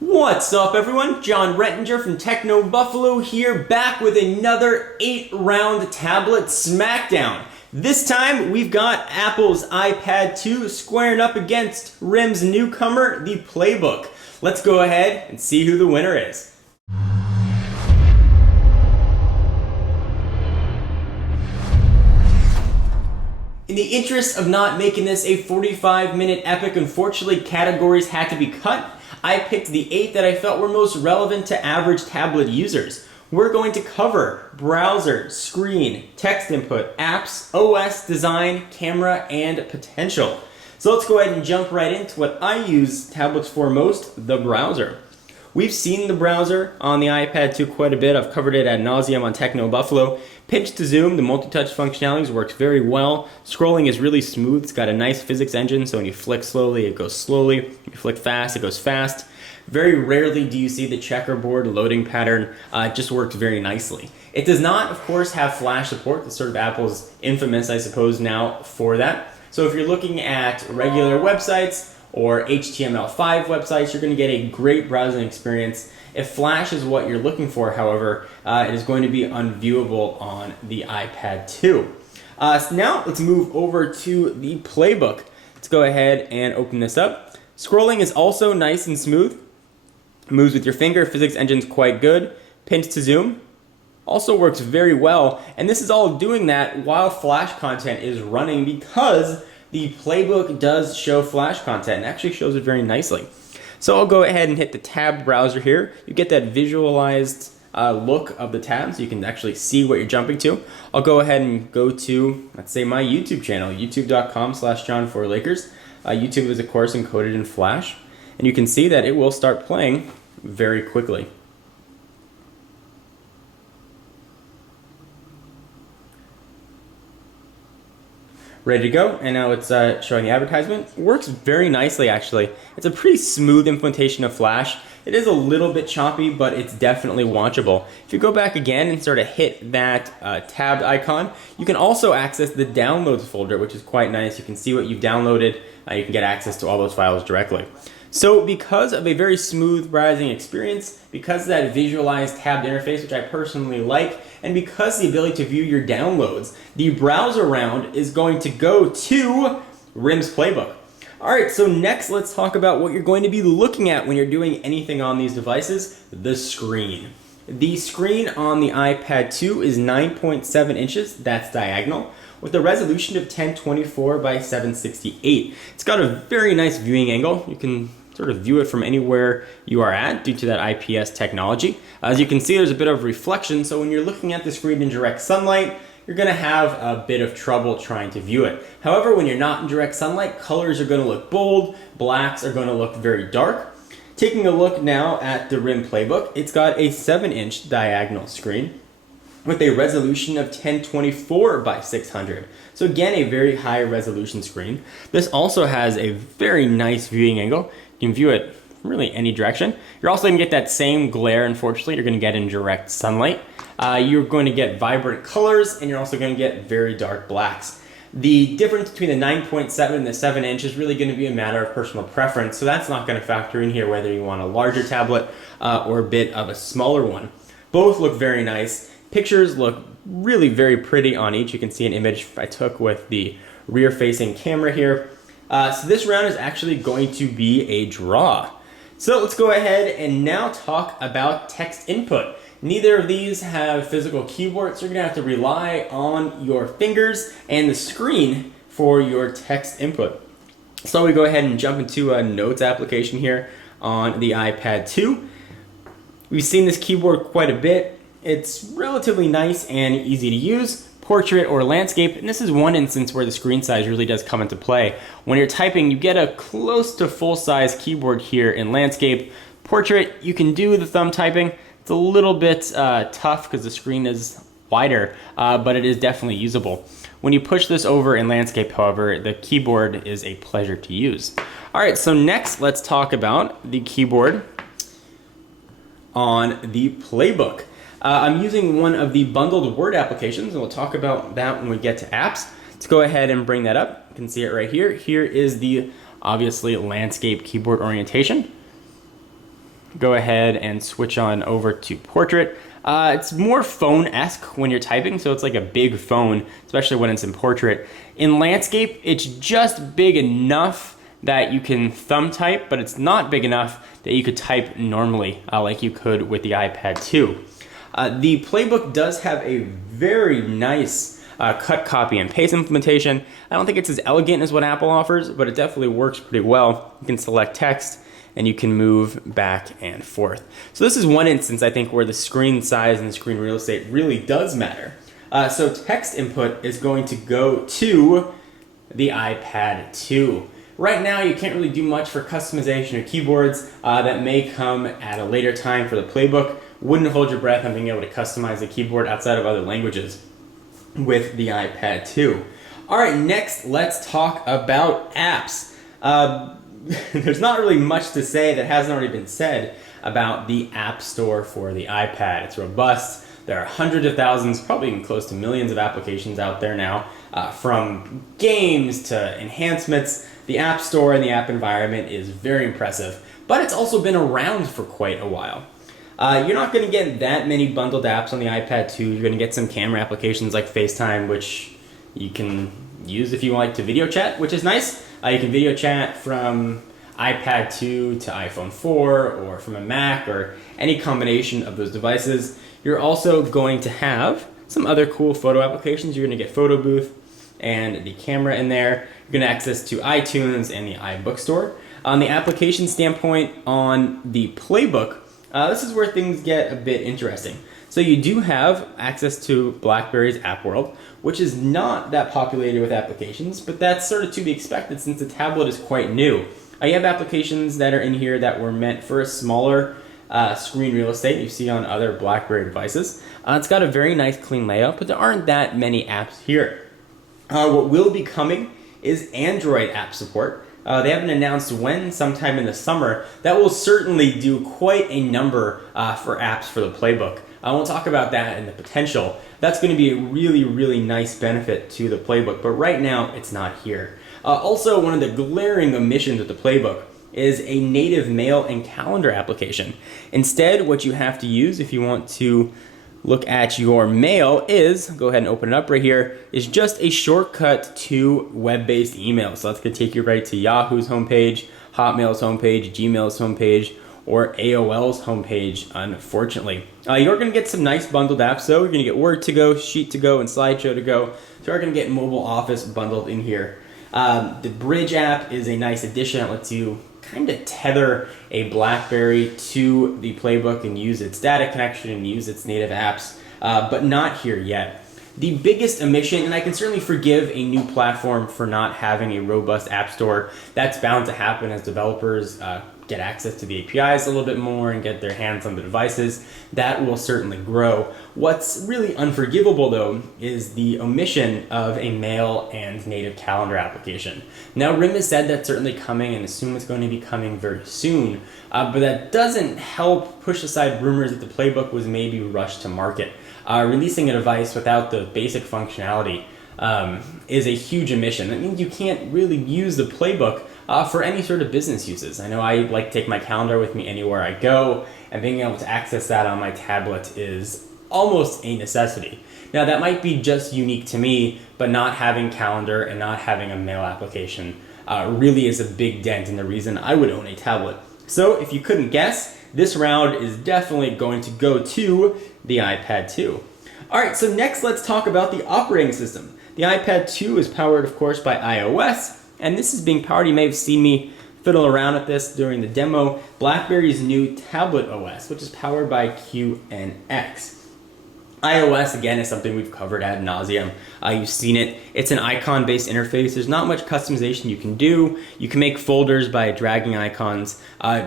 What's up, everyone? John Rettinger from Techno Buffalo here, back with another 8-round tablet Smackdown. This time, we've got Apple's iPad 2 squaring up against RIM's newcomer, the Playbook. Let's go ahead and see who the winner is. In the interest of not making this a 45-minute epic, unfortunately, categories had to be cut. I picked the 8 that I felt were most relevant to average tablet users. We're going to cover browser, screen, text input, apps, OS, design, camera, and potential. So let's go ahead and jump right into what I use tablets for most, the browser. We've seen the browser on the iPad 2 quite a bit. I've covered it ad nauseum on Techno Buffalo. Pinch to zoom, the multi-touch functionalities works very well. Scrolling is really smooth. It's got a nice physics engine, so when you flick slowly, it goes slowly. When you flick fast, it goes fast. Very rarely do you see the checkerboard loading pattern. It just works very nicely. It does not, of course, have flash support. That's sort of Apple's infamous, I suppose, now for that. So if you're looking at regular websites or HTML5 websites, you're going to get a great browsing experience. If Flash is what you're looking for, however, it is going to be unviewable on the iPad 2. So now let's move over to the Playbook. Let's go ahead and open this up. Scrolling is also nice and smooth. Moves with your finger, physics engine's quite good. Pinch to zoom also works very well, and this is all doing that while Flash content is running because the Playbook does show Flash content and actually shows it very nicely. So I'll go ahead and hit the tabbed browser here. You get that visualized look of the tab so you can actually see what you're jumping to. I'll go ahead and go to, let's say, my YouTube channel, youtube.com/John4Lakers. YouTube is, of course, encoded in Flash, and you can see that it will start playing very quickly. Ready to go, and now it's showing the advertisement. Works very nicely, actually. It's a pretty smooth implementation of Flash. It is a little bit choppy, but it's definitely watchable. If you go back again and sort of hit that tabbed icon, you can also access the downloads folder, which is quite nice. You can see what you've downloaded. You can get access to all those files directly. So because of a very smooth browsing experience, because of that visualized tabbed interface, which I personally like, and because of the ability to view your downloads, the browser round is going to go to RIM's Playbook. Alright, so next let's talk about what you're going to be looking at when you're doing anything on these devices, the screen. The screen on the iPad 2 is 9.7 inches, that's diagonal, with a resolution of 1024 by 768. It's got a very nice viewing angle. You can sort of view it from anywhere you are at due to that IPS technology. As you can see, there's a bit of reflection, so when you're looking at the screen in direct sunlight, you're going to have a bit of trouble trying to view it. However, when you're not in direct sunlight, colors are going to look bold, blacks are going to look very dark. Taking a look now at the RIM Playbook, it's got a 7-inch diagonal screen with a resolution of 1024 by 600. So again, a very high resolution screen. This also has a very nice viewing angle. You can view it really any direction. You're also going to get that same glare, unfortunately, you're going to get in direct sunlight. You're going to get vibrant colors, and you're also going to get very dark blacks. The difference between the 9.7 and the 7-inch is really going to be a matter of personal preference, so that's not going to factor in here whether you want a larger tablet or a bit of a smaller one. Both look very nice. Pictures look really very pretty on each. You can see an image I took with the rear-facing camera here. So this round is actually going to be a draw. So let's go ahead and now talk about text input. Neither of these have physical keyboards, so you're going to have to rely on your fingers and the screen for your text input. So we go ahead and jump into a notes application here on the iPad 2. We've seen this keyboard quite a bit. It's relatively nice and easy to use. Portrait or landscape, and this is one instance where the screen size really does come into play. When you're typing, you get a close to full-size keyboard here in landscape. Portrait, you can do the thumb typing. It's a little bit tough because the screen is wider, but it is definitely usable. When you push this over in landscape, however, the keyboard is a pleasure to use. All right, so next let's talk about the keyboard on the Playbook. I'm using one of the bundled Word applications, and we'll talk about that when we get to apps. Let's go ahead and bring that up. You can see it right here. Here is the, obviously, landscape keyboard orientation. go ahead and switch on over to portrait. It's more phone-esque when you're typing, so it's like a big phone, especially when it's in portrait. In landscape, it's just big enough that you can thumb type, but it's not big enough that you could type normally like you could with the iPad 2. The Playbook does have a very nice cut, copy, and paste implementation. I don't think it's as elegant as what Apple offers, but it definitely works pretty well. You can select text, and you can move back and forth. So this is one instance, I think, where the screen size and the screen real estate really does matter. So text input is going to go to the iPad 2. Right now, you can't really do much for customization of keyboards. That may come at a later time for the Playbook. Wouldn't hold your breath on being able to customize the keyboard outside of other languages with the iPad 2. All right, next, let's talk about apps. There's not really much to say that hasn't already been said about the App Store for the iPad. It's robust. There are hundreds of thousands, probably even close to millions of applications out there now, from games to enhancements. The App Store and the app environment is very impressive, but it's also been around for quite a while. You're not going to get that many bundled apps on the iPad 2. You're going to get some camera applications like FaceTime, which you can use if you like to video chat, which is nice. You can video chat from iPad 2 to iPhone 4 or from a Mac or any combination of those devices. You're also going to have some other cool photo applications. You're going to get Photo Booth and the camera in there. You're going to access to iTunes and the iBook Store. On the application standpoint on the Playbook, this is where things get a bit interesting. So you do have access to BlackBerry's App World, which is not that populated with applications, but that's sort of to be expected since the tablet is quite new. You have applications that are in here that were meant for a smaller screen real estate you see on other BlackBerry devices. It's got a very nice clean layout, but there aren't that many apps here. What will be coming is Android app support. They haven't announced when, sometime in the summer. That will certainly do quite a number for apps for the Playbook. We'll talk about that and the potential. That's going to be a really, really nice benefit to the Playbook, but right now it's not here. Also, one of the glaring omissions of the Playbook is a native mail and calendar application. Instead, what you have to use if you want to look at your mail is, go ahead and open it up right here, is just a shortcut to web-based email. So that's going to take you right to Yahoo's homepage, Hotmail's homepage, Gmail's homepage, or AOL's homepage, unfortunately. You're going to get some nice bundled apps, though. You're going to get Word to go, Sheet to go, and Slideshow to go. So you're going to get Mobile Office bundled in here. The Bridge app is a nice addition that lets you kind of tether a BlackBerry to the Playbook and use its data connection and use its native apps, but not here yet. The biggest omission, and I can certainly forgive a new platform for not having a robust app store. That's bound to happen as developers get access to the APIs a little bit more and get their hands on the devices. That will certainly grow. What's really unforgivable, though, is the omission of a mail and native calendar application. Now, RIM has said that's certainly coming and assume it's going to be coming very soon, but that doesn't help push aside rumors that the Playbook was maybe rushed to market. Releasing a device without the basic functionality is a huge omission. That means you can't really use the Playbook for any sort of business uses. I know I like to take my calendar with me anywhere I go, and being able to access that on my tablet is almost a necessity. Now, that might be just unique to me, but not having calendar and not having a mail application really is a big dent in the reason I would own a tablet. So if you couldn't guess, this round is definitely going to go to the iPad 2. All right, so next let's talk about the operating system. The iPad 2 is powered, of course, by iOS, and this is being powered, you may have seen me fiddle around at this during the demo, BlackBerry's new Tablet OS, which is powered by QNX. iOS, again, is something we've covered ad nauseum. You've seen it. It's an icon-based interface. There's not much customization you can do. You can make folders by dragging icons.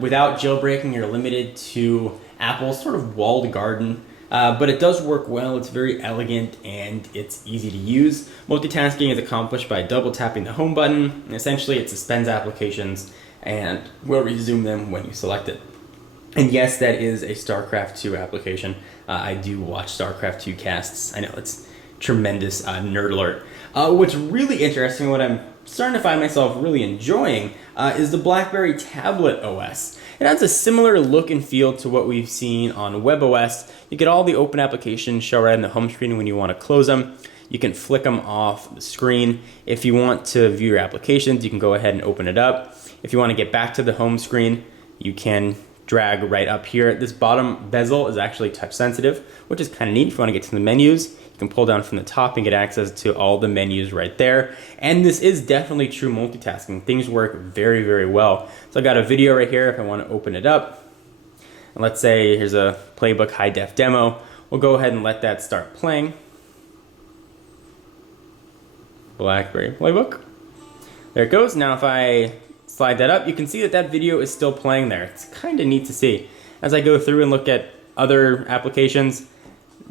Without jailbreaking, you're limited to Apple's sort of walled garden. But it does work well. It's very elegant and it's easy to use. Multitasking is accomplished by double tapping the home button. And essentially, it suspends applications and will resume them when you select it. And yes, that is a StarCraft 2 application. I do watch StarCraft 2 casts. I know, it's tremendous nerd alert. What's really interesting, what I'm starting to find myself really enjoying, is the BlackBerry Tablet OS. It has a similar look and feel to what we've seen on WebOS. You get all the open applications show right on the home screen when you want to close them. You can flick them off the screen. If you want to view your applications, you can go ahead and open it up. If you want to get back to the home screen, you can drag right up here. This bottom bezel is actually touch sensitive, which is kind of neat. If you want to get to the menus, you can pull down from the top and get access to all the menus right there. And this is definitely true multitasking. Things work very, very well. So I've got a video right here if I want to open it up. And let's say here's a Playbook high def demo. We'll go ahead and let that start playing. BlackBerry Playbook. There it goes. Now if I slide that up, you can see that that video is still playing there. It's kind of neat to see. As I go through and look at other applications,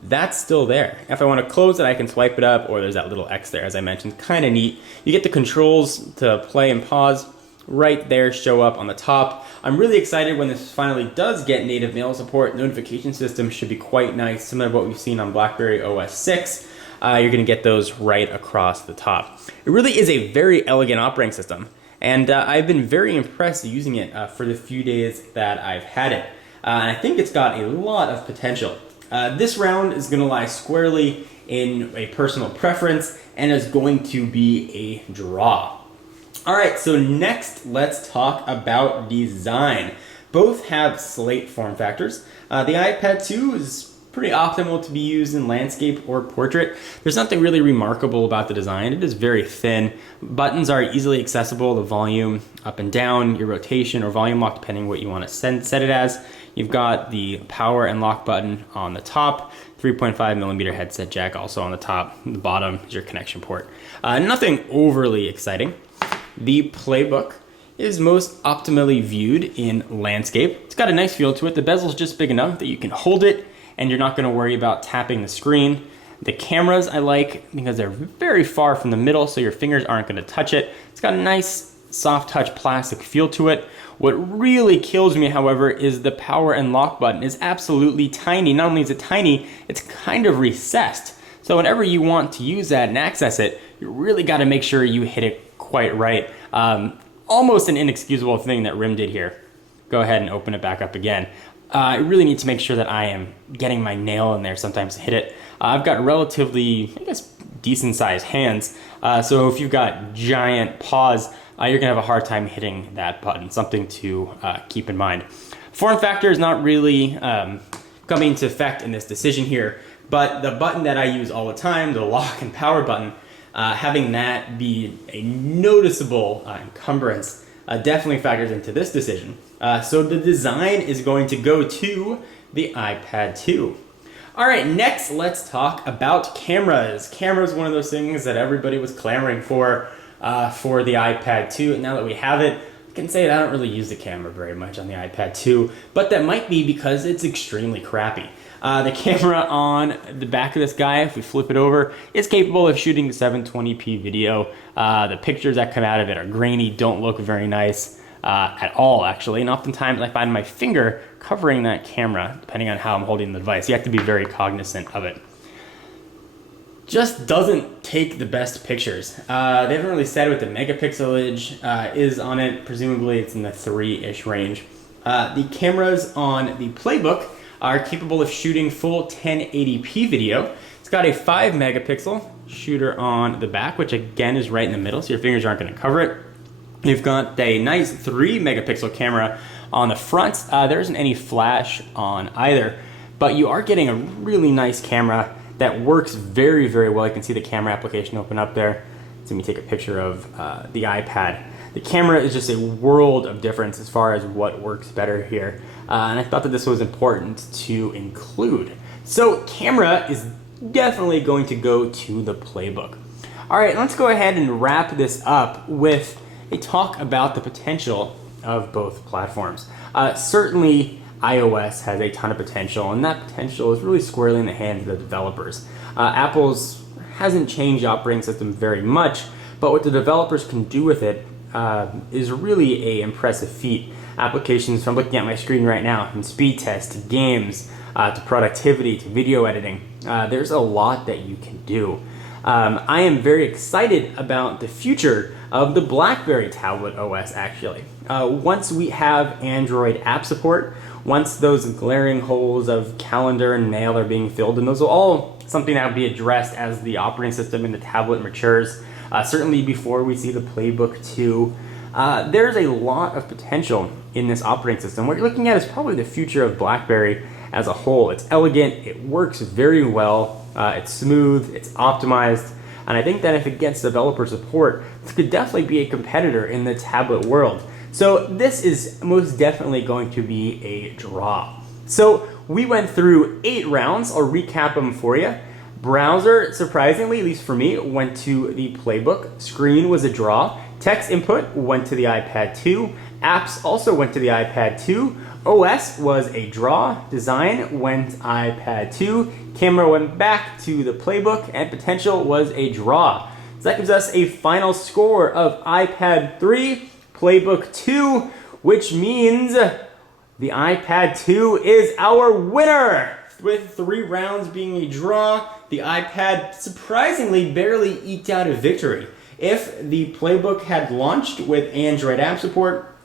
that's still there. If I want to close it, I can swipe it up, or there's that little X there, as I mentioned. Kind of neat. You get the controls to play and pause right there, show up on the top. I'm really excited when this finally does get native mail support. Notification system should be quite nice, similar to what we've seen on BlackBerry OS 6. You're going to get those right across the top. It really is a very elegant operating system. And I've been very impressed using it for the few days that I've had it. And I think it's got a lot of potential. This round is going to lie squarely in a personal preference and is going to be a draw. All right, so next let's talk about design. Both have slate form factors. The iPad 2 is pretty optimal to be used in landscape or portrait. There's nothing really remarkable about the design. It is very thin. Buttons are easily accessible, the volume up and down, your rotation or volume lock, depending what you want to set it as. You've got the power and lock button on the top, 3.5mm headset jack also on the top. The bottom is your connection port. Nothing overly exciting. The Playbook is most optimally viewed in landscape. It's got a nice feel to it. The bezel's just big enough that you can hold it and you're not going to worry about tapping the screen. The cameras I like because they're very far from the middle, so your fingers aren't going to touch it. It's got a nice soft touch plastic feel to it. What really kills me, however, is the power and lock button is absolutely tiny. Not only is it tiny, it's kind of recessed. So whenever you want to use that and access it, you really got to make sure you hit it quite right. Almost an inexcusable thing that RIM did here. Go ahead and open it back up again. I really need to make sure that I am getting my nail in there sometimes to hit it. I've got relatively, I guess, decent sized hands. So if you've got giant paws, you're gonna have a hard time hitting that button. Something to keep in mind. Form factor is not really coming into effect in this decision here, but the button that I use all the time, the lock and power button, having that be a noticeable encumbrance definitely factors into this decision. So the design is going to go to the iPad 2. All right, next let's talk about cameras. Camera is one of those things that everybody was clamoring for the iPad 2. And now that we have it, I can say that I don't really use the camera very much on the iPad 2, but that might be because it's extremely crappy. The camera on the back of this guy, if we flip it over, is capable of shooting 720p video. The pictures that come out of it are grainy, don't look very nice at all, actually. And oftentimes I find my finger covering that camera, depending on how I'm holding the device. You have to be very cognizant of it. Just doesn't take the best pictures. They haven't really said what the megapixelage is on it. Presumably it's in the 3-ish range. The cameras on the Playbook are capable of shooting full 1080p video. It's got a 5 megapixel shooter on the back, which again is right in the middle, so your fingers aren't gonna cover it. You've got a nice 3 megapixel camera on the front. There isn't any flash on either, but you are getting a really nice camera that works very, very well. You can see the camera application open up there. So let me take a picture of the iPad. The camera is just a world of difference as far as what works better here. And I thought that this was important to include. So camera is definitely going to go to the Playbook. All right, let's go ahead and wrap this up with a talk about the potential of both platforms. Certainly, iOS has a ton of potential, and that potential is really squarely in the hands of the developers. Apple's hasn't changed the operating system very much, but what the developers can do with it is really an impressive feat. Applications from looking at my screen right now, from speed tests to games, to productivity, to video editing. There's a lot that you can do. I am very excited about the future of the Blackberry Tablet OS, actually. Once we have Android app support, once those glaring holes of calendar and mail are being filled, and those are all something that will be addressed as the operating system in the tablet matures, certainly before we see the Playbook 2, there's a lot of potential in this operating system. What you're looking at is probably the future of BlackBerry as a whole. It's elegant, it works very well, it's smooth, it's optimized, and I think that if it gets developer support, this could definitely be a competitor in the tablet world. So this is most definitely going to be a draw. So we went through 8 rounds. I'll recap them for you. Browser, surprisingly, at least for me, went to the Playbook. Screen was a draw. Text input went to the iPad 2. Apps also went to the iPad 2. OS was a draw. Design went iPad 2. Camera went back to the Playbook. And potential was a draw. So that gives us a final score of iPad 3, Playbook 2, which means the iPad 2 is our winner. With 3 rounds being a draw, the iPad surprisingly barely eked out a victory. If the Playbook had launched with Android app support,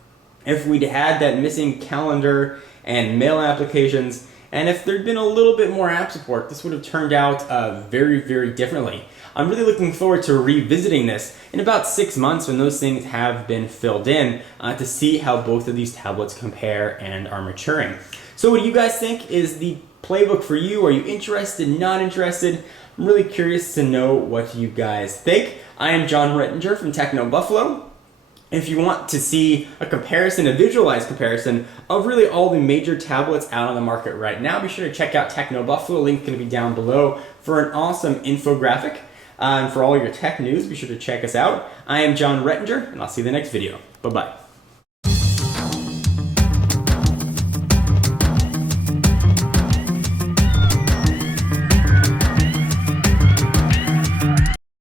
if we'd had that missing calendar and mail applications, and if there'd been a little bit more app support, this would have turned out very, very differently. I'm really looking forward to revisiting this in about 6 months when those things have been filled in to see how both of these tablets compare and are maturing. So what do you guys think? Is the Playbook for you? Are you interested, not interested? I'm really curious to know what you guys think. I am John Rettinger from Techno Buffalo. If you want to see a comparison, a visualized comparison of really all the major tablets out on the market right now, be sure to check out Techno Buffalo. Link going to be down below for an awesome infographic. And for all your tech news, be sure to check us out. I am John Rettinger, and I'll see you in the next video. Bye-bye.